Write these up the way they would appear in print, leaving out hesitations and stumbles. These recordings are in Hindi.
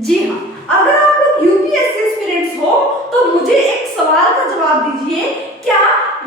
जी हाँ, अगर आप लोग यूपीएससी एस्पिरेंट्स हो तो मुझे एक सवाल का जवाब दीजिए, क्या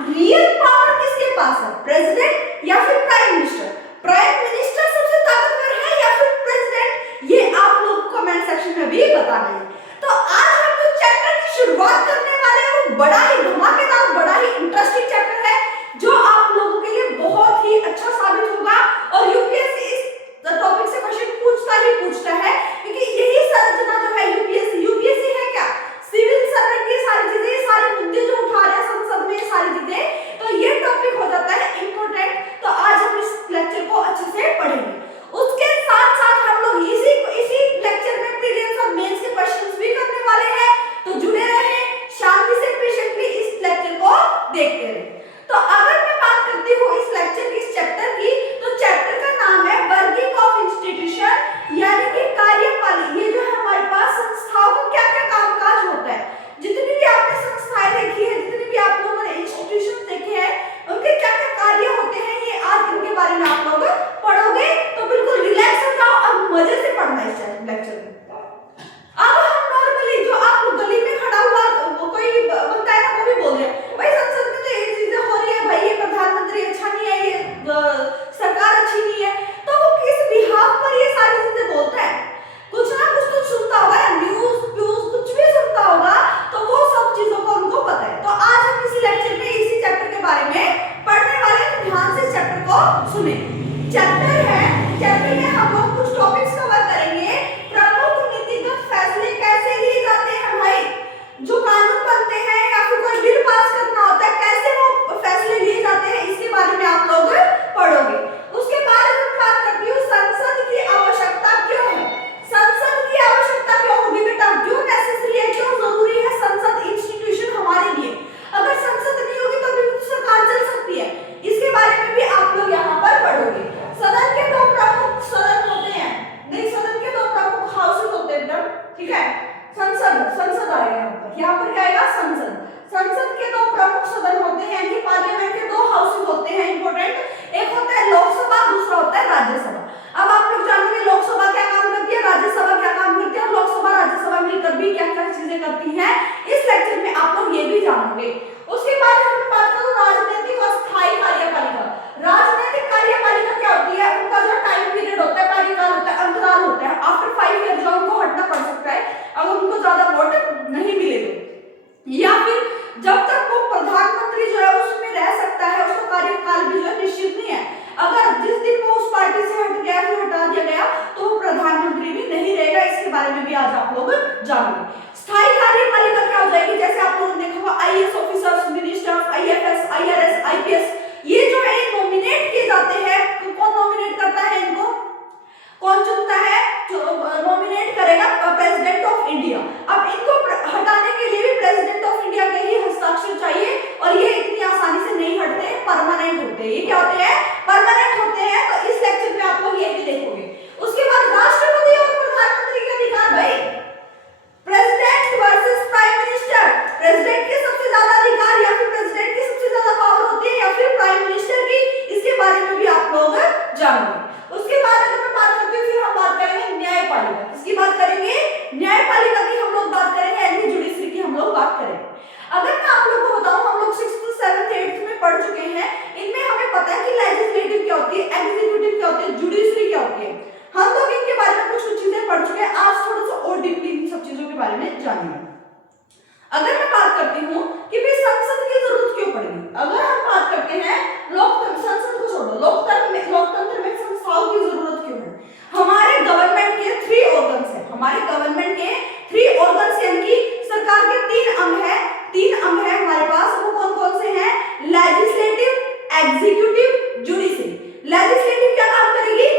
रियल पावर किसके पास है, प्रेसिडेंट या फिर प्राइम मिनिस्टर? प्राइम मिनिस्टर सबसे ताकतवर है या फिर प्रेसिडेंट? ये आप लोग कमेंट सेक्शन में भी बताना है। तो आज हम जो चैप्टर की शुरुआत करने वाले हैं वो बड़ा ही धमाकेदार, बड़ा ही इंटरेस्टिंग चैप्टर है जो आप लोगों के लिए बहुत ही अच्छा साबित होगा। और यूपीएससी इस टॉपिक से क्वेश्चन पूछता है क्योंकि यही संरचना जो है यूपीएससी है क्या, सिविल सर्वेंट की सारी चीजें, सारे मुद्दे जो उठा रहे हैं संसद में, सारी चीजें, तो ये टॉपिक हो जाता है इंपॉर्टेंट। तो आज हम इस लेक्चर को अच्छे से पढ़ेंगे। उसके साथ साथ हम लोग इसी लेक्चर में प्रीलिम्स और मेंस के क्वेश्चंस भी करने वाले हैं, तो जुड़े रहें, शांति से पेशेंटली इस लेक्चर को देखते रहें। तो अगर मैं बात करती हूँ इस लेक्चर की, इस चैप्टर की, तो चैप्टर का नाम है वर्किंग ऑफ इंस्टीट्यूशन, यानी कि कार्यपालिका। ये जो है हमारे पास संस्थाओं का क्या क्या कामकाज होता है, जितनी भी आपने संस्थाएं देखी है, जितनी भी आप लोगों ने इंस्टीट्यूशन देखे हैं, उनके क्या क्या कार्य होते हैं, ये आज इनके बारे में आप लोग पढ़ोगे। तो बिल्कुल रिलैक्स हो जाओ और मजे से पढ़ना इस लेक्चर में। अब हम नॉर्मली जो आप गली में खड़ा हुआ कोई बनता है ना, वो भी बोल रहे हैं भाई संसद में तो ये चीजें हो रही है, भाई ये प्रधानमंत्री अच्छा नहीं है, ये सरकार अच्छी नहीं है, तो वो किस बिहाफ पर ये सारी चीजें बोलता है? कुछ ना कुछ तो सुनता होगा, न्यूज कुछ भी सुनता होगा, तो वो सब चीजों का उनको पता है। तो आज हम इसी लेक्चर में इसी चैप्टर के बारे में पढ़ने वाले हैं, तो ध्यान से चैप्टर को सुने। चैप्टर में हम लोग कुछ टॉपिक्स कवर करेंगे। प्रमुख नीतिगत फैसले कैसे लिए जाते हैं, भाई जो कानून बनते हैं या फिर कोई बिल पास करना होता है, कैसे वो फैसले लिए जाते हैं, इसके बारे में आप लोग पढ़ोगे। उसके बाद हम बात करती हूँ संसद की आवश्यकता क्यों है। संसद की आवश्यकता क्यों होगी बेटा, क्यों नेसेसरी है, क्यों जरूरी है संसद इंस्टीट्यूशन हमारे लिए? अगर संसद नहीं होगी तो भी सरकार चल सकती है, इसके बारे में भी आप लोग यहाँ पर पढ़ोगे। सदन के दो प्रमुख सदन होते हैं, नहीं सदन के दो प्रमुख हाउसेस होते हैं, ठीक है, संसद आएगा यहाँ पर क्या आएगा, संसद के दो प्रमुख सदन होते हैं, यानी पार्लियामेंट के दो हाउसेस होते हैं इंपॉर्टेंट। एक होता है लोकसभा, दूसरा होता है राज्यसभा। अब आप लोग जानेंगे लोकसभा क्या काम करती है, राज्यसभा क्या काम करती है, और लोकसभा राज्यसभा मिलकर भी क्या क्या चीजें करती है, इस लेक्चर में आप लोग ये भी जानोगे। उसके बाद हम बात करूं राजनीतिक और स्थायी कार्यपालिका। राजनीतिक कार्यपालिका क्या होती है, उनका जो टाइम पीरियड होता है, कार्यकाल होता है, अंतराल होता है, आफ्टर 5 ईयर जो उनको हटना पड़ सकता है अगर उनको ज्यादा वोट नहीं मिले तो, या फिर जब तक वो प्रधानमंत्री जो है उसमें रह सकता है, उसका कार्यकाल भी जो है निश्चित नहीं है। अगर जिस दिन वो उस पार्टी से हट गया, फिर हटा दिया गया, तो वो प्रधानमंत्री भी नहीं रहेगा। इसके बारे में भी आज आप लोग जानोगे। स्थायी कार्यपालिका क्या हो जाएगी, जैसे आप लोगों ने देखा होगा IAS officers, ministers, IFS, IRS, IPS, ये जो है नॉमिनेट किए जाते हैं। कौन नॉमिनेट करता है इनको, कौन चुनता है, जो नॉमिनेट करेगा प्रेसिडेंट ऑफ इंडिया। अब इनको हटाने के लिए भी प्रेसिडेंट ऑफ इंडिया के ही हस्ताक्षर चाहिए, और ये इतनी आसानी से नहीं हटते हैं, परमानेंट होते हैं। ये क्या होते हैं, परमानेंट होते हैं। तो इस लेक्चर में आप लोग ये भी देखोगे। उसके बाद राष्ट्रपति और प्रधानमंत्री के अधिकार, भाई president versus prime minister, president के सबसे ज्यादा अधिकार या फिर प्रेसिडेंट की सबसे ज्यादा पावर होती है, या फिर प्राइम मिनिस्टर की, इसके बारे में भी आप लोग जानोगे। उसके बाद अगर मैं बात करती हूँ, फिर हम बात करेंगे न्यायपालिका। किसकी बात करेंगे, न्यायपालिका की हम लोग बात करेंगे, यानी जुडिशरी की हम लोग बात करेंगे। अगर मैं आप लोगों को बताऊं, हम लोग 6th, 7th, 8th में पढ़ चुके हैं, इनमें हमें पता है कि लेजिस्लेटिव क्या होती है, एग्जीक्यूटिव क्या होती है, जुडिशरी क्या होती है। हम लोग इनके बारे में कुछ चीजें पढ़ चुके हैं, आज थोड़ा सा और डीपली इन सब चीजों के बारे में जानेंगे। अगर मैं बात करती हूँ कि भाई संसद की जरूरत क्यों पड़ेगी, अगर हम बात करते हैं लोकतंत्र, संसद को छोड़ो, लोकतंत्र में संस्थाओं की जरूरत क्यों है? हमारे गवर्नमेंट के 3 ऑर्गन्स हैं, हमारे गवर्नमेंट के 3 ऑर्गन्स, यानी कि सरकार के 3 अंग है, 3 अंग है हमारे पास। वो कौन कौन से हैं, लेजिस्लेटिव, एग्जीक्यूटिव, जुडिशरी। लेजिस्लेटिव क्या काम करेगी,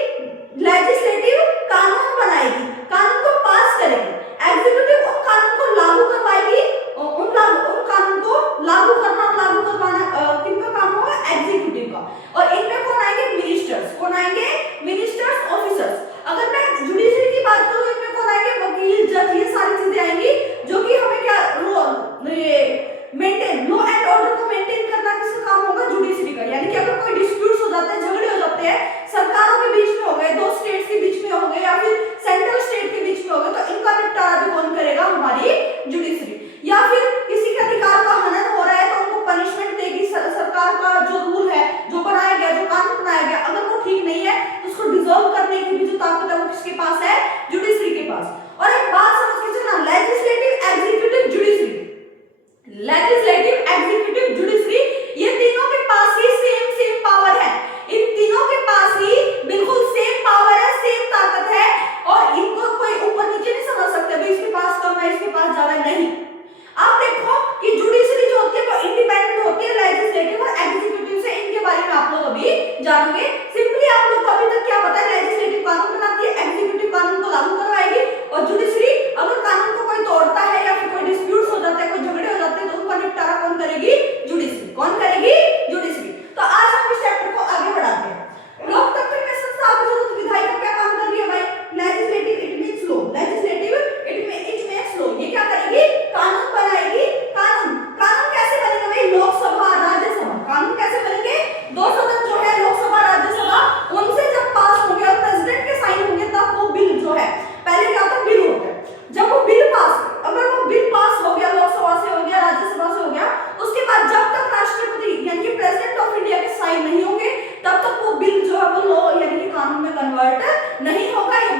लेजिस्लेटिव कानून बनाएगी, कानून को पास करेगी। एग्जीक्यूटिव उन कानून को लागू करवाएगी, उन कानून को लागू करना, लागू करवाना किनका काम होगा, एग्जीक्यूटिव का। और इनमें कौन आएंगे, मिनिस्टर्स। कौन आएंगे, मिनिस्टर्स, ऑफिसर्स। अगर मैं जुडिशरी की बात करूं, इनमें कौन आएंगे,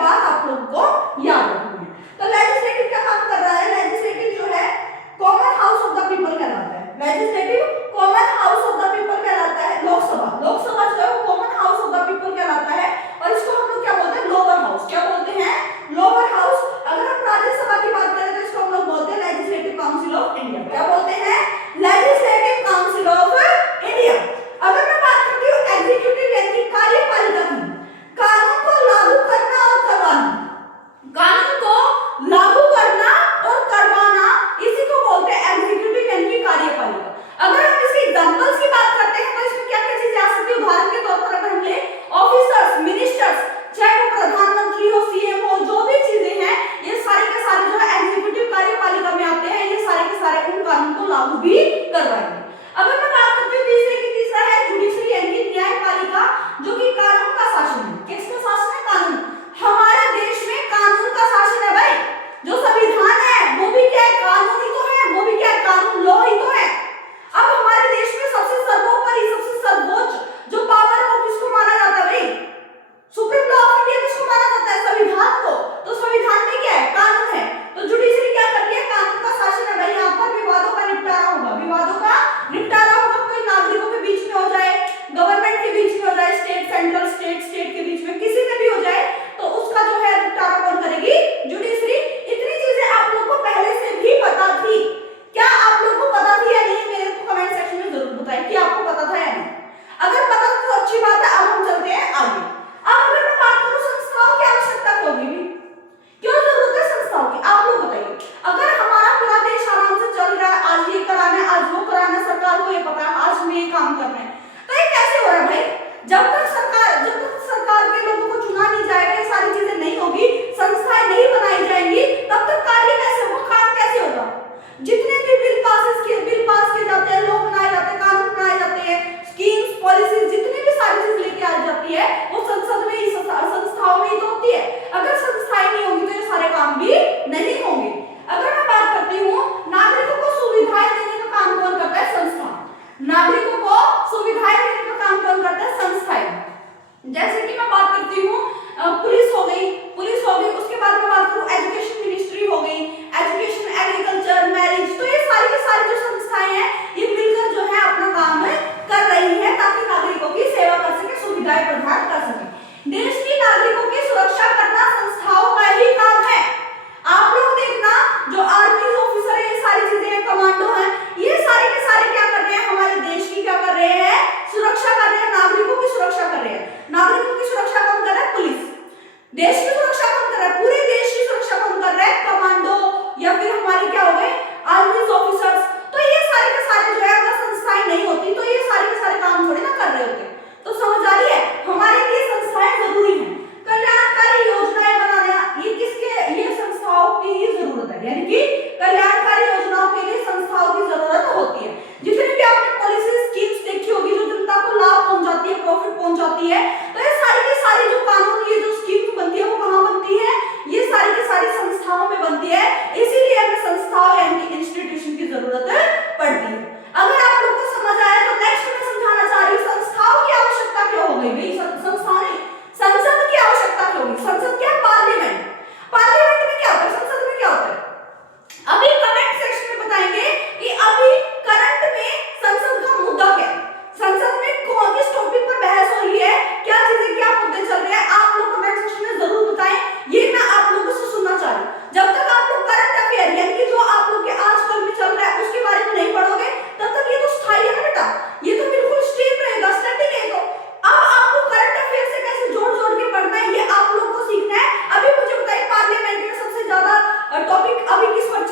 बात आप लोगों को याद रखनी है। तो लेजिस्लेटिव क्या काम कर रहा है? लेजिस्लेटिव जो है common house of the people कहलाता है। Legislative common house of the people कहलाता है। लोकसभा जो है वो common house of the people कहलाता है और इसको हम लोग क्या बोलते हैं? Lower house. क्या बोलते हैं? Lower house. अगर हम राज्यसभा की बात करें तो इसको हम लोग बोलते हैं लेजिस्लेटिव काउंसिल ऑफ इंडिया। क्या बोलते हैं? Legislative council of India. अगर मैं बात करती हूँ एग्जीक्यूटिव यानी कार्यपालिका की, कानून को लागू करना और करवाना, कानून को लागू करना और करवाना, इसी को बोलते हैं एग्जीक्यूटिव यानी कार्यपालिका। अगर हम इसके एग्जांपल्स की बात करते हैं तो इसमें क्या क्या चीजें आ सकती है? उदाहरण के तौर पर अगर हम ले ऑफिसर्स, मिनिस्टर्स, चाहे वो प्रधानमंत्री हो, सीएम हो, जो भी चीजें हैं ये सारे के सारे जो है एग्जीक्यूटिव कार्यपालिका में आते हैं। ये सारे के सारे उन कानून को लागू भी करवाएंगे। अगर मैं बात करती हूँ तीसरे की, तीसरा है जुडिशरी यानी न्यायपालिका, जो कि कानून का शासन है। किसका शासन है? कानून। हमारे देश में कानून का शासन है भाई। जो संविधान है वो भी क्या है? कानून ही तो है। वो भी क्या है? कानून, लॉ ही तो है। अब हमारे देश में सबसे सर्वोपरि, सबसे सर्वोच्च जो पावर है वो किसको माना जाता है भाई? सुप्रीम लॉ ऑफ इंडिया किसको माना जाता है? संविधान को। तो संविधान में क्या है? कानून है। तो जुडिशरी क्या कर रही है? कानून का शासन है भाई। यहाँ पर विवादों का निपटारा होगा, विवादों का निपटारा होगा। कोई नागरिकों के बीच में हो जाए, गवर्नमेंट के बीच में हो जाए, स्टेट सेंट्रल, स्टेट के बीच में, किसी में भी हो जाए तो उसका जो है निपटारा कौन करेगी? जुडिशरी। इतनी चीजें आप लोगों को पहले से भी पता थी। क्या आप लोगों को पता थी या नहीं? मेरे को कमेंट सेक्शन में जरूर बताएं कि आपको पता था या नहीं। अगर पता था तो अच्छी बात है। अब हम चलते हैं आगे। अब अगर मैं बात करूं संस्थाओं की आवश्यकता क्यों होगी? क्यों जरूरत है संस्थाओं की? आप लोग बताइए। अगर हमारा पूरा देश आराम से चल रहा है, आज ये कराना है, आज वो कराना है, सरकार को ये पता है आज हमें ये काम करना है, तो ये कैसे हो रहा है भाई? जब तक सरकार के लोगों को चुना नहीं जाएगा, ये सारी चीजें नहीं होगी, संस्थाएं नहीं बनाई जाएंगी, तब तक कार्य कैसे होगा? काम कैसे होगा? जितने भी बिल पास किए जाते हैं, लॉ बनाए जाते हैं, कानून बनाए जाते हैं, स्कीम्स, पॉलिसीज, जितनी भी सारी चीज लेके आ जाती है वो संसद में ही, संस्थाओं में ही तो होती है। अगर संस्थाएं नहीं होंगी तो ये सारे काम भी नहीं होंगे। अगर मैं बात करती हूँ नागरिकों को सुविधाएं देने का काम कौन करता है? संस्था। नागरिकों को सुविधाएं देने का काम कौन करता है? संस्थाएं। जैसे कि मैं बात करती हूँ पुलिस हो गई, उसके बाद मैं बात करूँ एजुकेशन मिनिस्ट्री हो गई, एजुकेशन, एग्रीकल्चर, मैरिज, तो ये सारी की सारी जो संस्थाएं हैं ये मिलकर जो है अपना काम कर रही है ताकि नागरिकों की सेवा कर सके, सुविधाएं प्रदान कर सके। देश की नागरिकों की सुरक्षा करना संस्थाओं का ही काम है। आप लोग देखना जो आर्मी ऑफिसर है, ये सारी चीजें हैं, कमांडो हैं, ये सारे के सारे क्या कर रहे हैं? हमारे देश की क्या कर रहे हैं? सुरक्षा कर रहे हैं, नागरिकों की सुरक्षा कर रहे हैं। नागरिकों की सुरक्षा कौन कर रहा है? पुलिस। देश की सुरक्षा कौन कर रहा है? पूरे देश की सुरक्षा कौन कर रहा है? कमांडो या फिर हमारे क्या हो गए? Army officers. तो ये सारे के सारे जो है अगर संस्थाएं नहीं होती तो ये सारे के सारे काम थोड़ी ना कर रहे होते। तो समझ आ रही है? हमारे लिए संस्थाएं जरूरी हैं। कल्याणकारी योजनाएं बनाना ये संस्थाओं की ही जरूरत है, यानी कि कल्याणकारी योजनाओं के लिए संस्थाओं की जरूरत होती है। जितनी भी आपने पॉलिसी स्कीम्स देखी होगी जो जनता को लाभ पहुंचाती है, प्रॉफिट पहुंचाती है, तो ये सारी की सारी जो कानून, ये जो स्कीम्स बनती है वो कहाँ बनती है? ये सारी की सारी संस्थाओं में बनती है। इसीलिए हमें संस्थाओं यानी कि इंस्टीट्यूशन की जरूरत पड़ती है। अगर आप लोग को समझ आया तो नेक्स्ट मैं समझाना चाह रही हूँ संस्थाओं की आवश्यकता क्यों हो गई? संस्थाओं नहीं, संसद की आवश्यकता क्यों होगी? संसद क्या? पार्लियामेंट। पार्लियामेंट में क्या होता है? संसद में क्या होता है? अभी कमेंट सेक्शन में बताएंगे कि अभी करंट में संसद का मुद्दा क्या है, संसद में कौन किस टॉपिक पर बहस हो रही है, क्या चीजें, क्या मुद्दे चल रहे हैं, आप लोग कमेंट सेक्शन में जरूर बताएं। ये मैं आप लोगों से सुनना चाह रही हूँ। जब तक आप लोग करंट अफेयर यानी कि जो आप लोग के आजकल में चल रहा है उसके बारे में नहीं पढ़ोगे तब तक ये तो स्थायी है ना बेटा, ये तो बिल्कुल स्टेप रहेगा, स्टैटिक है। तो अब आपको करंट अफेयर से कैसे जोड़ के पढ़ना है ये आप लोग को सीखना है। अभी मुझे बताइए पार्लियामेंट में सबसे ज्यादा टॉपिक अभी किस पर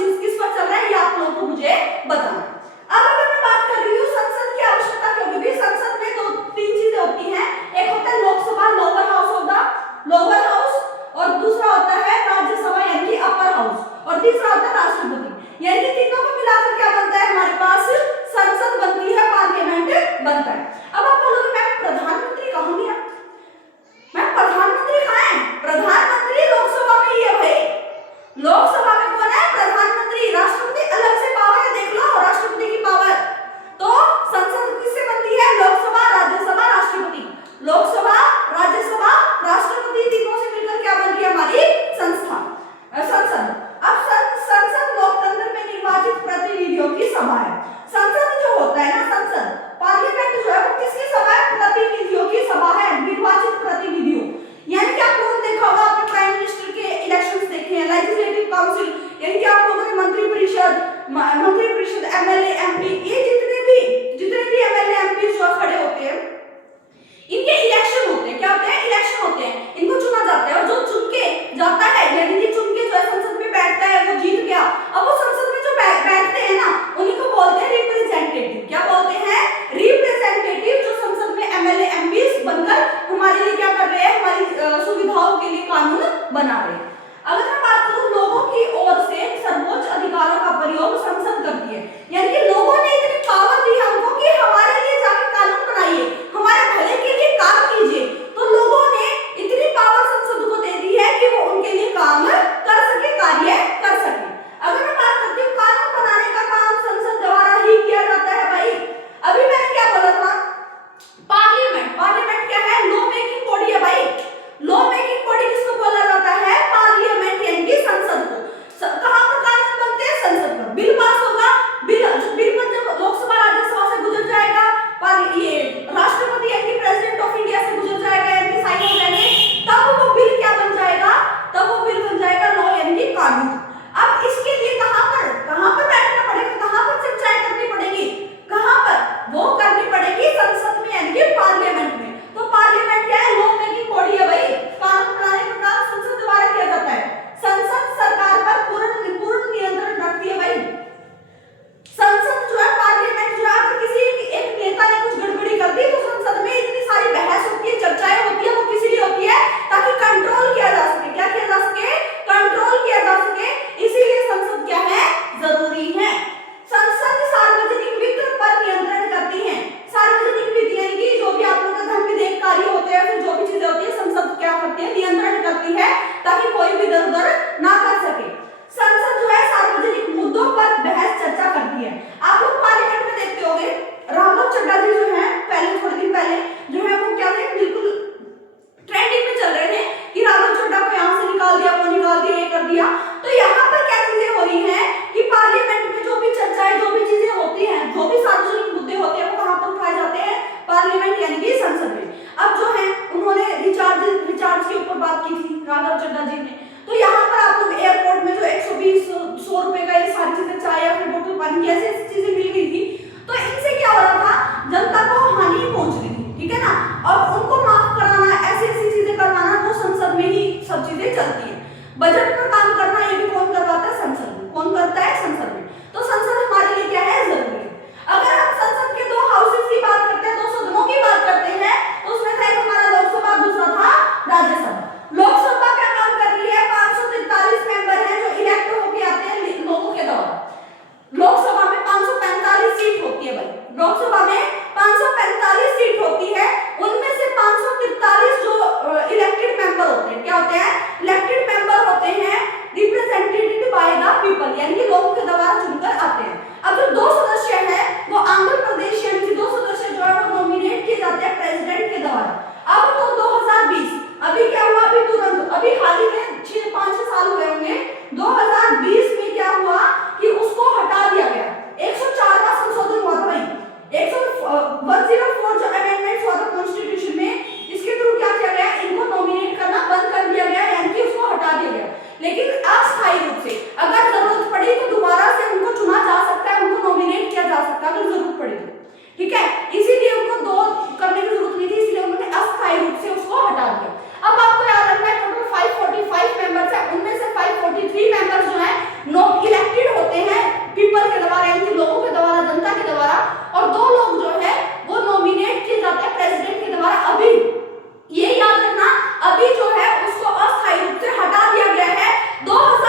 चल रहा है, ये आप लोगों को मुझे बताना। अब अगर मैं बात कर रही हूँ संसद की आवश्यकता क्यों होगी? संसद में दो तीन चीजें होती हैं, एक होता है लोकसभा, लोअर हाउस, और दूसरा होता है राज्यसभा यानी कि अपर हाउस, और तीसरा होता है राष्ट्रपति। यानी कि तीनों को मिलाकर क्या बनता है? हमारे पास संसद बनती है, पार्लियामेंट बनता है। अब आप बोलोगे मैम प्रधानमंत्री कहाँ गया? मैम प्रधानमंत्री कहाँ है? प्रधानमंत्री लोकसभा में ही है भाई। लोकसभा में कौन है? प्रधानमंत्री। राष्ट्रपति अलग से पावर है, देख लो राष्ट्रपति की पावर। तो संसद किससे बनती है? लोकसभा, राज्यसभा, राष्ट्रपति। लोकसभा, राज्यसभा, राष्ट्रपति, तीनों से मिलकर क्या बन रही है? हमारी मंत्री परिषद, एमएलए, एमपी, ये जितने भी एमएलए, एमपी जो खड़े होते हैं, इनके इलेक्शन होते हैं। क्या होते हैं? इलेक्शन होते हैं। इनको चुना जाता है और जो चुन के जाता है, यानी कि चुन के जो है संसद में बैठता है, वो जीत गया। अब वो संसद में जो बैठते हैं ना, उन्हीं को बोलते हैं रिप्रेजेंटेटिव। क्या बोलते हैं? रिप्रेजेंटेटिव, जो संसद में एमएलए, एमपी बनकर हमारे लिए क्या कर रहे हैं? हमारी सुविधाओं के लिए कानून बना रहे हैं। अगर मैं बात करूं, लोगों की ओर से सर्वोच्च अधिकारों का प्रयोग संसद करती है, यानी कि लोगों ने इतनी पावर दी हमको कि हमारे लिए जाकर कानून बनाइए, हमारे भले के लिए काम कीजिए। तो लोगों ने इतनी पावर संसद को दे दी है कि वो उनके लिए काम कर सके, कार्य कर सके। अगर मैं बात करती हूँ, कानून बनाने का काम संसद द्वारा ही किया जाता है भाई। अभी मैंने क्या बोला था? पार्लियामेंट क्या है? लॉ मेकिंग बॉडी है भाई। लॉ मेकिंग बॉडी किसको बोला जाता है? पार्लियामेंट, यानी कि संसद को। कहां पर कानून बनते हैं? संसद पर। बिल पास होगा, बिल पर जब लोकसभा, राज्यसभा से गुजर जाएगा, पर ये राष्ट्रपति यानी कि प्रेसिडेंट ऑफ इंडिया से गुजर जाएगा, यानी कि साइन हो जाएंगे, तब वो बिल क्या बन जाएगा? तब वो बिल बन जाएगा लॉ, यानी कि कानून। अब इसके लिए कहां पर बैठना पड़ेगा? कहां पर चर्चाएं करनी पड़ेगी? कहां पर? वो करनी पड़ेगी संसद में, यानी कि पार्लियामेंट में। तो पार्लियामेंट क्या है? लॉ मेकिंग बॉडी है भाई। कानून बनाने का काम संसद द्वारा किया जाता है। संसद सरकार पर पूर्ण नियंत्रण रखती है भाई। संसद जो है, पार्लियामेंट जो है, अगर किसी एक नेता ने कुछ गड़बड़ी कर दी, तो संसद में इतनी सारी बहस होती है, चर्चाएं होती है। वो किस लिए होती है? ताकि कंट्रोल किया जा सके। क्या किया जा सके? कंट्रोल किया जा सके। इसीलिए संसद क्या है? जरूरी है। संसद सार्वजनिक वित्त पर नियंत्रण करती है। सार्वजनिक वित्त यानी कि जो भी आप लोगों का धन विधेयक कार्य होते हैं, फिर जो भी चीजें होती है, संसद क्या करती है? नियंत्रण करती है, ताकि कोई भी इधर उधर ना कर सके। संसद जो है सार्वजनिक मुद्दों पर बहस चर्चा करती है। आप लोग पार्लियामेंट में देखते होंगे, राघव चड्ढा जी जो है, पहले थोड़े दिन पहले जो है, वो क्या थे? बिल्कुल ट्रेंडिंग में चल रहे थे कि राघव चड्ढा को यहाँ से निकाल दिया, वो निकाल दिया, ये कर दिया। तो यहाँ पर क्या चीजें हो रही हैं कि पार्लियामेंट में जो भी चर्चाएं, जो भी चीजें होती हैं, जो भी सार्वजनिक मुद्दे होते हैं, वो कहां पर उठाए जाते हैं? पार्लियामेंट, यानी कि संसद में। अब जो है, उन्होंने रिचार्ज के ऊपर बात की थी राघव चड्ढा जी ने। तो यहाँ पर आप लोग एयरपोर्ट में जो 120-100 रुपए का ये सारी चीजें, चाय या फिर बोतल पानी की ऐसी चीजें मिल गई थी, तो इनसे क्या हो रहा था? जनता को हानि पहुंच रही थी, ठीक है ना। और उनको माफ कराना, ऐसी चीजें करवाना, वो संसद में ही सब चीजें चलती है। बजट पर काम करना, ये भी कौन करवाता है? संसद में। कौन करता है? संसद में। तो संसद हमारे लिए क्या है? जरूरी है। अगर हम संसद के 2 हाउसेस की बात करते हैं, 2 सदनों की बात करते हैं, तो उसमें था एक हमारा लोकसभा, दूसरा था राज्यसभा। लोकसभा क्या काम कर रही है? 543 मेंबर हैं जो इलेक्ट होके आते हैं लोगों के द्वारा। लोकसभा में 545 सीट होती है भाई। लोकसभा में 545 सीट होती है, उनमें से 543 जो इलेक्टेड मेंबर होते हैं, क्या होते हैं? इलेक्टेड मेंबर होते हैं, रिप्रेजेंटेड बाय द पीपल, यानी कि लोगों के द्वारा चुनकर आते हैं। अब जो 2 सदस्य हैं, वो आंध्र प्रदेश, यानी कि 2 सदस्य जो है वो नॉमिनेट किए जाते हैं प्रेसिडेंट के द्वारा। अब तो 2020 अभी क्या हुआ? अभी तुरंत, अभी हाल ही में 5-6 साल हुए होंगे, 2020 में क्या हुआ कि उसको हटा दिया गया। 104 का संशोधन हुआ था भाई। 104 जो अमेंडमेंट हुआ था कॉन्स्टिट्यूशन में, इसके थ्रू क्या किया गया? इनको नॉमिनेट करना बंद कर दिया गया, यानी कि उसको हटा दिया गया। लेकिन अस्थायी रूप से अगर जरूरत पड़ी तो दोबारा से उनको चुना जा सकता है, उनको नॉमिनेट किया जा सकता है अगर जरूरत पड़ी तो, ठीक है। इसीलिए उनको 2 करने की जरूरत नहीं थी, इसलिए उन्होंने अस्थायी रूप से उसको हटा दिया। अब आपको याद रखना है, टोटल 545 मेंबर्स है, उनमें से 543 मेंबर्स जो है नो इलेक्टेड होते हैं पीपल के द्वारा, यानी कि लोगों के द्वारा, जनता के द्वारा, और 2 लोग जो है वो नॉमिनेट किए जाते हैं प्रेसिडेंट के द्वारा। अभी ये याद रखना, अभी जो है उसको अस्थायी रूप से हटा दिया गया है। 2020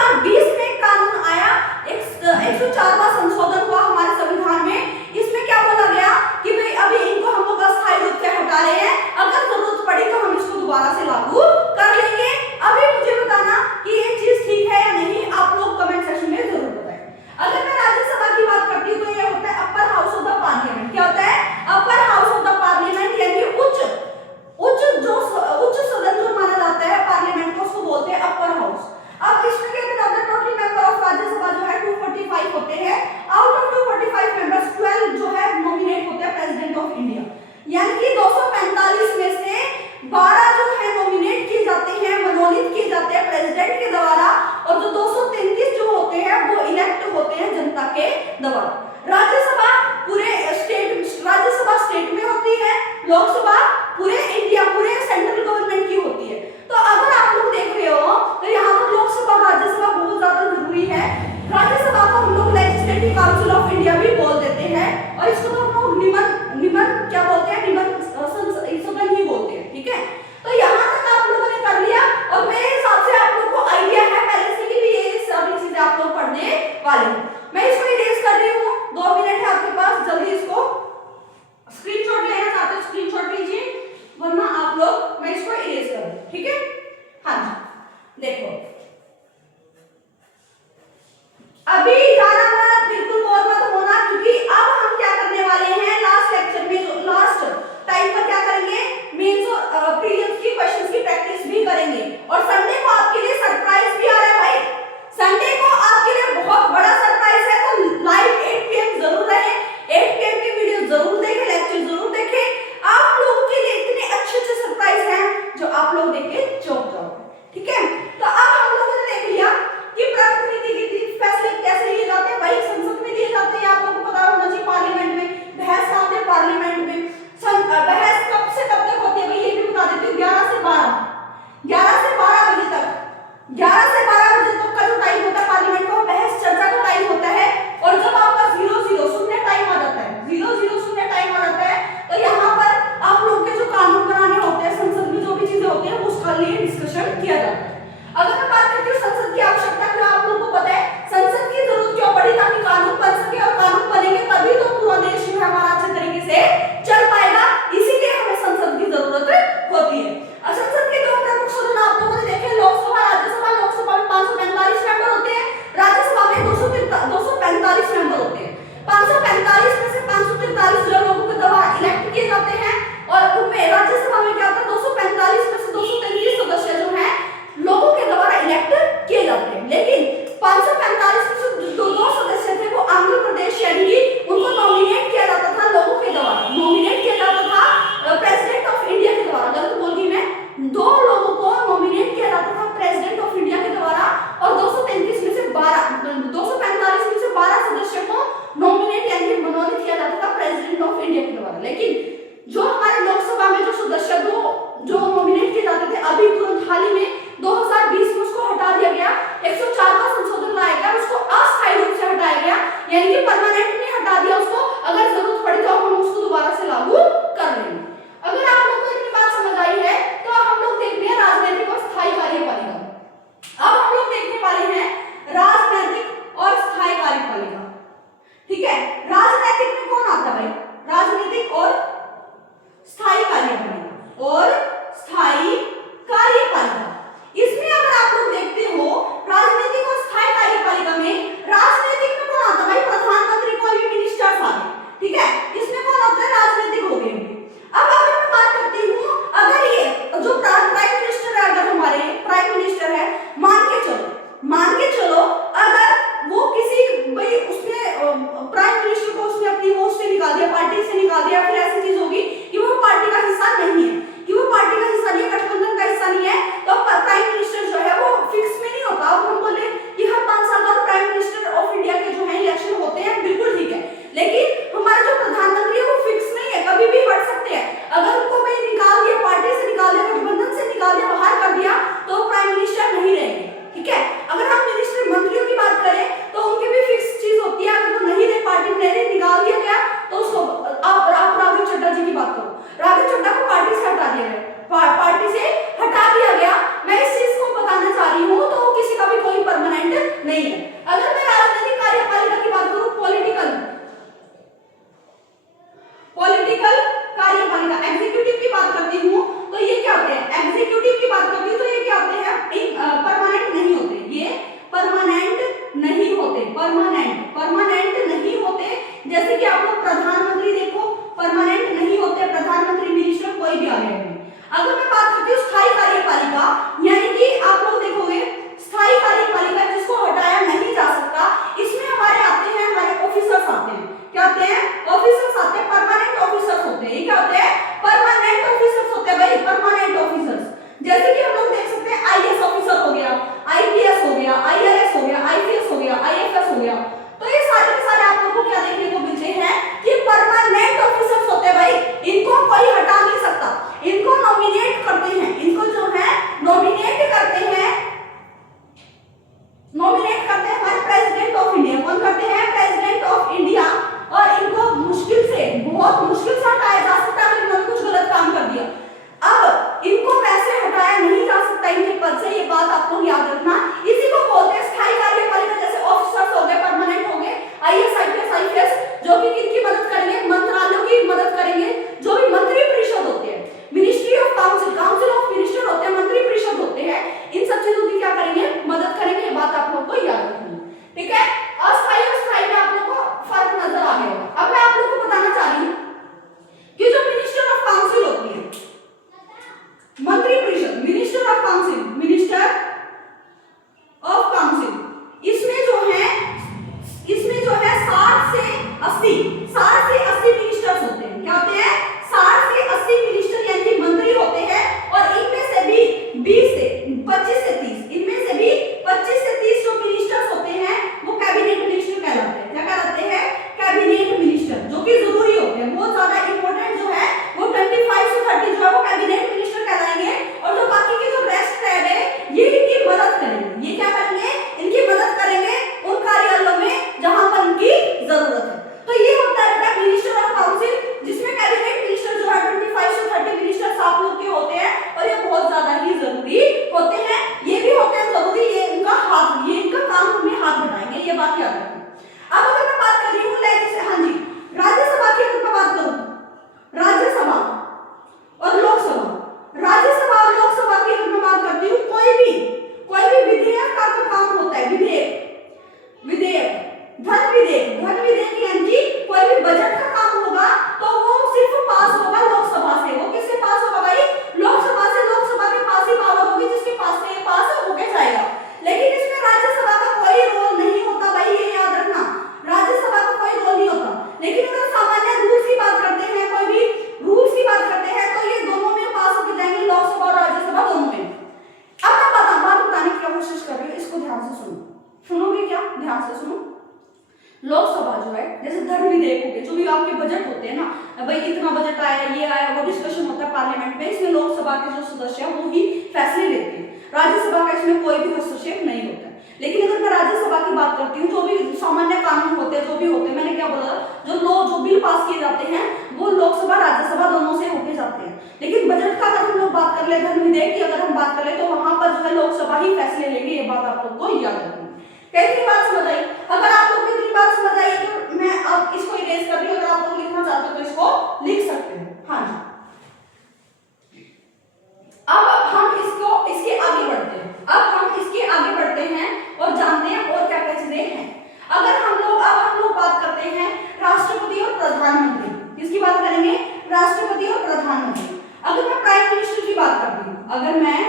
नॉमिनेट करते हैं हमारे प्रेसिडेंट ऑफ इंडिया। कौन करते हैं? President of India. और इनको मुश्किल से, बहुत मुश्किल से हटाया जा सकता है अगर इन्होंने कुछ गलत काम कर दिया। अब इनको वैसे हटाया नहीं जा सकता इनके पद से, ये बात आप लोग याद रखना। इसी को बोलते हैं स्थायी कार्यपालिका। जैसे ऑफिसर्स हो गए, परमानेंट हो गए, आईएएस, आईपीएस, आईपीएस, जो कि किनकी मदद करेंगे? मंत्रालयों की मदद करेंगे। जो भी मंत्री परिषद होते हैं, ministry of council, council of minister होते हैं, मंत्री परिषद होते हैं, इन सब चीजों की क्या करेंगे? मदद करेंगे। ये बात आप लोग को याद रखनी, ठीक है। अस्थायी और स्थायी में आप लोग को फर्क नजर आ गया होगा। अब मैं आप लोग को बताना चाह रही हूँ कि जो मिनिस्टर ऑफ काउंसिल होती है, मंत्री परिषद, minister of council, minister of council, इसमें जो है 60 से 80 मिनिस्टर्स होते हैं। क्या होते हैं? 60 से 80 मिनिस्टर यानी कि मंत्री होते हैं। और इनमें से भी 25 से 30 जो मिनिस्टर्स होते हैं वो कैबिनेट मिनिस्टर कहलाते हैं। क्या कहलाते हैं? कैबिनेट मिनिस्टर, जो कि जरूरी होते हैं, बहुत ज्यादा इंपॉर्टेंट जो है वो 25 से 30 जो है वो कैबिनेट मिनिस्टर कहलाएंगे। और जो बाकी के जो रेस्ट है ये इनकी मदद करेंगे। ये क्या करेंगे? इनकी मदद करेंगे उन कार्यालयों में जहां पर इनकी जरूरत है। तो ये होता है बेटा मिनिस्टर ऑफ काउंसिल, जिसमें कैबिनेट मिनिस्टर जो है 25 से 30 मिनिस्टर आप लोग के होते हैं। और ये बहुत ज्यादा ही जरूरी होते हैं। ये भी होते हैं जरूरी, ये इनका काम हमें हाथ बढ़ाएंगे, ये बात याद रखना। अब अगर मैं बात कर रही हूँ हाँ जी, राज्यसभा की अगर मैं बात करूँ, राज्यसभा और लोकसभा, राज्यसभा और लोकसभा की अगर मैं बात करती हूँ, कोई भी विधेयक का काम होता है, धन विधेयक यानी कि कोई भी बजट का काम होगा तो वो सिर्फ पास होगा लोकसभा से। वो किससे पास होगा भाई? लोकसभा से। लोकसभा के पास ही पावर होगी, जिसके पास से ये पास होके जाएगा। लेकिन इसमें राज्यसभा का कोई रोल नहीं होता भाई, ये याद रखना, राज्यसभा का कोई रोल नहीं होता। लेकिन अगर सामान्य रूल्स की बात करते हैं, कोई भी रूल्स की बात करते हैं, तो ये दोनों में पास होके जाएंगे, लोकसभा और राज्यसभा दोनों में। अब मैं बात बताने की कोशिश कर रही हूँ, इसको ध्यान से सुनोगे क्या? ध्यान से सुनो। लोकसभा जो है, जैसे धन विधेयक हो गए, जो भी आपके बजट होते हैं ना भाई, इतना बजट आया, ये आया, वो डिस्कशन होता है पार्लियामेंट में, इसमें लोकसभा के जो सदस्य हैं वो ही फैसले लेते हैं। राज्यसभा का इसमें कोई भी हस्तक्षेप नहीं होता है। लेकिन अगर मैं राज्यसभा की बात करती हूँ, जो भी सामान्य कानून होते हैं, जो भी होते हैं, मैंने क्या बोला, जो बिल पास किए जाते हैं वो लोकसभा राज्यसभा दोनों से होके जाते हैं। लेकिन बजट का अगर हम लोग बात कर ले, धन विधेयक की अगर हम बात करें, तो वहां पर जो है लोकसभा ही फैसले लेंगे। ये बात आप लोग को याद रखनी। कितनी बात समझ आई? अगर आप लोग को इतनी बात समझ आई तो मैं अब इसको इरेज कर रही हूँ। अगर आप लोग लिखना चाहते हो तो इसको लिख सकते हैं। हाँ जी, अब हम इसके आगे बढ़ते हैं और जानते हैं और क्या क्या चीजें हैं। अब हम लोग बात करते हैं राष्ट्रपति और प्रधानमंत्री। किसकी बात करेंगे? राष्ट्रपति और प्रधानमंत्री। अगर मैं प्राइम मिनिस्टर की बात करती हूँ, और अगर मैं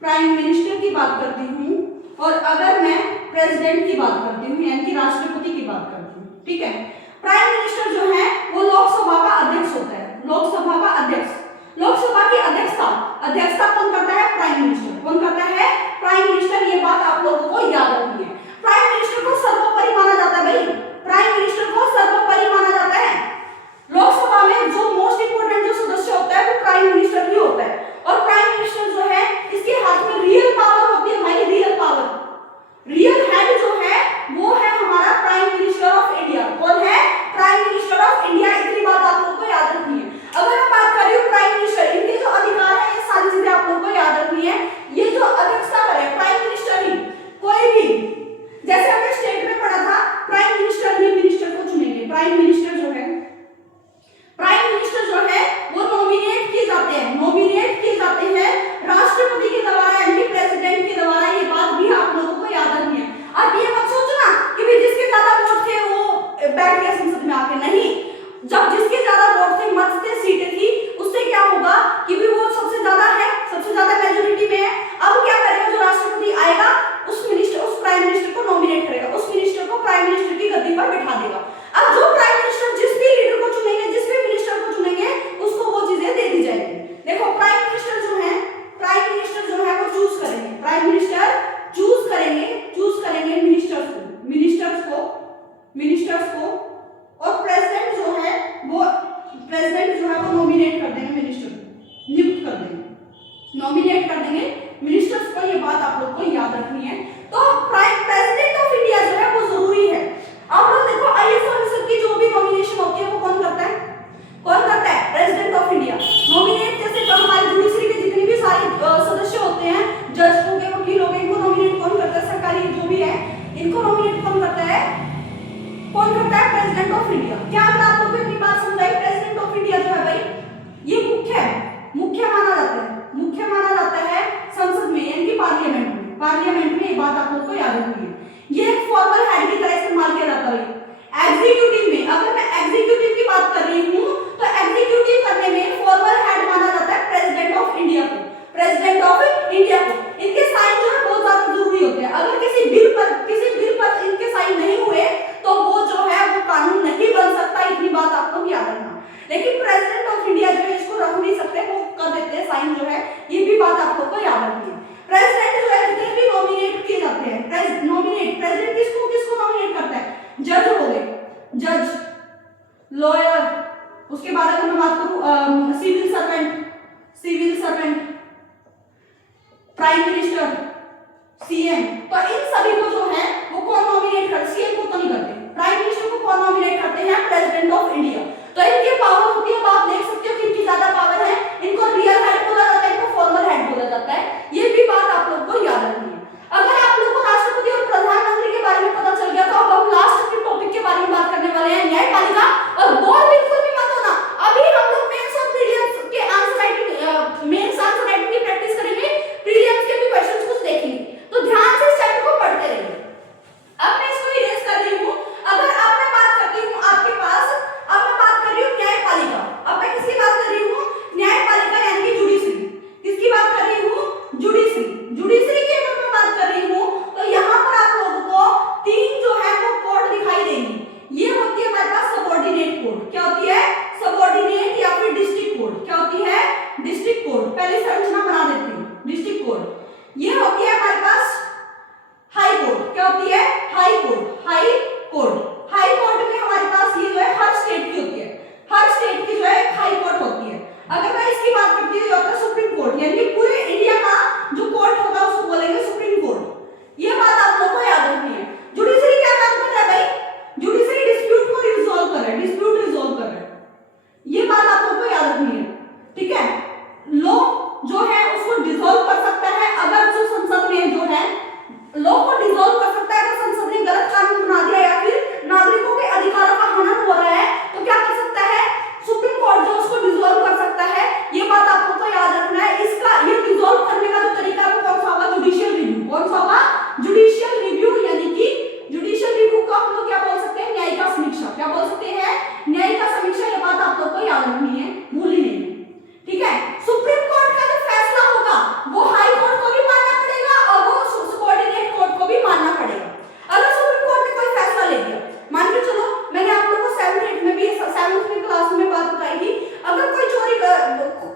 प्राइम मिनिस्टर की बात करती हूँ, और अगर मैं प्रेसिडेंट की बात करती हूँ, यानी कि राष्ट्रपति की बात करती हूँ, ठीक है। प्राइम मिनिस्टर जो है वो लोकसभा का अध्यक्ष होता है। लोकसभा की अध्यक्षता कौन करता है? Prime minister. कौन करता है? Prime minister. ये बात आप लोगों को याद रखनी है। प्राइम मिनिस्टर को सर्वोपरि माना जाता है भाई, प्राइम मिनिस्टर को सर्वोपरि माना जाता है। लोकसभा में जो मोस्ट इंपोर्टेंट जो सदस्य होता है वो प्राइम मिनिस्टर ही होता है। और प्राइम मिनिस्टर जो है इसके हाथ में रियल पावर होती है भाई, रियल हेड जो है वो है हमारा प्राइम मिनिस्टर ऑफ इंडिया। कौन है? Prime minister of India. इतनी बात आप लोगों को याद रखनी है। अगर मैं बात कर रही हूँ प्राइम मिनिस्टर, इनके जो अधिकार है ये सारी चीजें आप लोगों को याद रखनी है। प्राइम मिनिस्टर, सीएम, तो इन सभी को जो है वो कौन नॉमिनेट करते, सीएम को तो नहीं करते, प्राइम मिनिस्टर को कौन नॉमिनेट करते हैं, प्रेसिडेंट ऑफ इंडिया। तो इनकी पावर होती है, आप देख सकते हो कि इनकी ज्यादा पावर है, इनको रियल हेड बोला जाता है, इनको फॉर्मल हेड बोला जाता है, ये भी बात आप लोग को याद रखनी है। अगर आप लोग को राष्ट्रपति और प्रधानमंत्री के बारे में पता चल गया, तो अब हम लास्ट के टॉपिक के बारे में बात करने वाले हैं, न्यायपालिका। और बोल बिल्कुल भी मत होना, अभी हम लोग मेंस और प्रीलिम्स के answer writing, mains answer writing की प्रैक्टिस करेंगे, प्रीलिम्स के भी क्वेश्चंस कुछ देखेंगे, तो ध्यान से इस चैप्टर को पढ़ते रहिए। अब मैं इसको इरेज कर रही हूं, अगर अब मैं बात करती हूं आपके पास, अब मैं बात कर रही हूं न्यायपालिका, अब मैं किसकी बात कर रही हूं, न्यायपालिका यानी कि जुडिशरी, किसकी बात कर रही हूं, जुडिशरी, जुडिशरी की अगर मैं बात कर रही हूं, तो यहां पर आप लोगों को तीन जो है वो कोड दिखाई देंगी, ये होती है हमारे पास सबऑर्डिनेट कोड, क्या होती है, सबऑर्डिनेट या फिर डिस्ट्रिक्ट कोड, क्या होती है, डिस्ट्रिक्ट कोड, पहले संरचना बना देती हूं, डिस्ट्रिक्ट कोड, ये होती है हमारे पास हाई कोर्ट, क्या होती है, high court, high court, high court में हमारे पास ये जो है हर स्टेट की होती है, हर स्टेट की जो है हाई कोर्ट होती है। अगर मैं इसकी बात करती हूँ, ये होता है सुप्रीम कोर्ट, यानी पूरे इंडिया का जो कोर्ट होगा उसको बोलेंगे सुप्रीम कोर्ट, ये बात आप लोगों को याद रखनी है। जुडिशरी क्या काम कर रहा है भाई, जुडिशरी डिस्प्यूट को रिजॉल्व कर रहा है, डिस्प्यूट रिजॉल्व कर रहा है, ये बात आप लोगों को याद रखनी है, ठीक है। लॉ जो है उसको डिसॉल्व कर सकता है, अगर जो संसद में जो है लॉ को डिसॉल्व कर सकता है, अगर संसद ने गलत कानून बना दिया या फिर नागरिकों के अधिकारों का हनन हो रहा है, तो क्या कर सकता है, सुप्रीम कोर्ट जो उसको डिसॉल्व कर सकता है, ये बात आपको तो याद रखना है। इसका ये डिसॉल्व करने का जो तरीका है वो कौन सा होगा, जुडिशियल रिव्यू, कौन सा होगा, जुडिशियल रिव्यू, यानी कि जुडिशियल रिव्यू को हम लोग क्या बोल सकते हैं, न्यायिक समीक्षा, क्या बोल सकते हैं, न्यायिक समीक्षा, ये बात आप लोग को याद रखनी है, भूलनी नहीं है, ठीक है। सुप्रीम कोर्ट का जो फैसला होगा वो हाई कोर्ट को भी मानना पड़ेगा और वो सबऑर्डिनेट कोर्ट को भी मानना पड़ेगा। अगर सुप्रीम कोर्ट ने कोई फैसला ले दिया, मान के चलो, मैंने आप लोगों को 7th में भी 7th क्लास में बात बताई थी, अगर कोई चोरी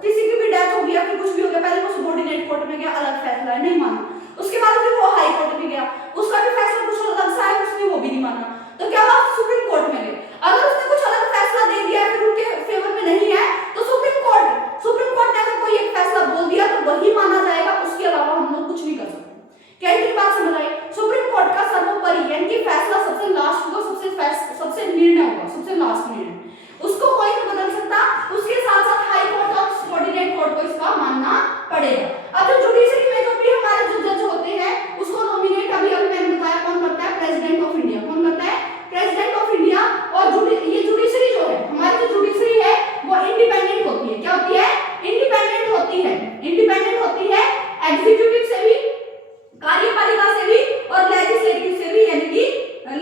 किसी की भी डेथ हो गया, फिर कुछ भी हो गया, पहले वो सबऑर्डिनेट कोर्ट में गया, अलग फैसला है, नहीं माना, उसके बाद फिर वो हाई कोर्ट में गया, उसका भी फैसला कुछ अलग सा है, उसने वो भी नहीं माना, तो क्या हुआ, सुप्रीम कोर्ट में गए। अगर उसने कुछ अलग फैसला दे दिया फिर उनके फेवर में नहीं है, तो सुप्रीम कोर्ट ने अगर कोई एक फैसला बोल दिया तो वही माना जाएगा, उसके अलावा हम लोग कुछ नहीं कर सकते। क्या इनकी बात समझ आई, सुप्रीम कोर्ट का सर्वोपरि यानी कि फैसला सबसे लास्ट होगा, सबसे निर्णय होगा, सबसे लास्ट निर्णय, उसको कोई नहीं बदल सकता, उसके साथ साथ हाई कोर्ट और सबऑर्डिनेट कोर्ट को इसका मानना पड़ेगा। अब जो जुडिशरी में जो भी हमारे जो जज होते हैं उसको नॉमिनेट अभी मैंने बताया कौन करता है, प्रेसिडेंट ऑफ इंडिया, कौन करता है, प्रेसिडेंट ऑफ इंडिया। और ये जुडिशरी जो है हमारी, जो जुडिशरी है वो इंडिपेंडेंट होती है, क्या होती है, इंडिपेंडेंट होती है, इंडिपेंडेंट होती है एग्जीक्यूटिव से भी, कार्यपालिका से भी और लेजिस्लेटिव से भी, यानी कि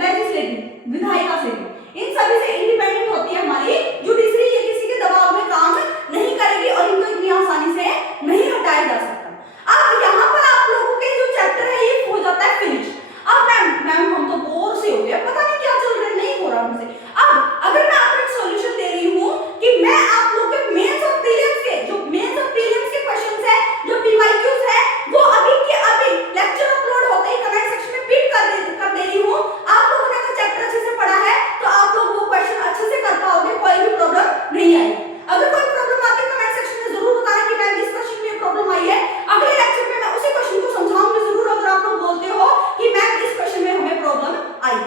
लेजिस्लेटिव विधायिका से भी, इन सभी से इंडिपेंडेंट होती है हमारी जुडिशरी। ये किसी के दबाव में काम नहीं करेगी और इनको इतनी आसानी से नहीं हटाया जा सकता। अब यहाँ पर आप लोगों के जो चैप्टर है ये हो जाता है फिनिश। अब मैम हम तो बोर से हो गए, पता नहीं क्या चल रहा है, नहीं हो रहा हमसे। अब अगर मैं आपको एक सॉल्यूशन दे रही हूँ कि मैं आप लोग के मेंस और प्रीलिम्स के जो मेंस और प्रीलिम्स के क्वेश्चंस है, जो पीवाईक्यूज है, वो अभी के अभी लेक्चर अपलोड होते ही कमेंट सेक्शन में पिन कर दे रही हूँ। आप लोगों ने अगर चैप्टर अच्छे से पढ़ा है तो आप लोग वो क्वेश्चन अच्छे से कर पाओगे, कोई भी प्रॉब्लम नहीं आएगी। अगर कोई प्रॉब्लम आती है कमेंट सेक्शन में जरूर बताना कि मैम इस क्वेश्चन में प्रॉब्लम आई है, अगले लेक्चर में मैं उसी क्वेश्चन को समझाऊंगी जरूर, अगर आप लोग बोलते हो कि मैम इस क्वेश्चन में हमें प्रॉब्लम आई।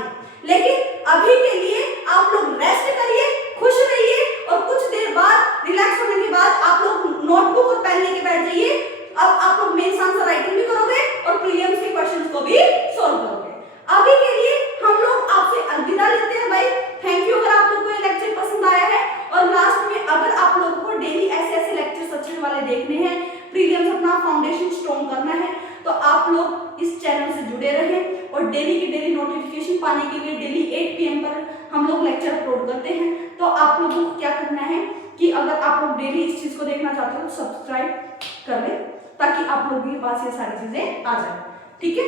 लेकिन अभी के लिए आप लोग रेस्ट करिए, खुश रहिए और कुछ देर बाद रिलैक्स होने के बाद आप लोग नोटबुक और पेन लेके बैठ जाइए। अब आप लोग मेंस आंसर राइटिंग भी करोगे और प्रीलिम्स के क्वेश्चंस को भी सॉल्व करोगे। अभी के लिए हम लोग आपसे अलविदा लेते हैं भाई। थैंक यू अगर आप लोगों को ये लेक्चर पसंद आया है। और लास्ट में अगर आप लोगों को डेली ऐसे लेक्चर्स अच्छे वाले देखने हैं, प्रीलिम्स अपना फाउंडेशन स्ट्रॉन्ग करना है, तो आप लोग इस चैनल से जुड़े रहें और डेली की डेली नोटिफिकेशन पाने के लिए डेली 8 PM पर हम लोग लेक्चर अपलोड करते हैं। तो आप लोगों को क्या करना है कि अगर आप लोग डेली इस चीज को देखना चाहते हो तो सब्सक्राइब कर लें, ताकि आप लोगों के पास ये सारी चीजें आ जाए, ठीक है।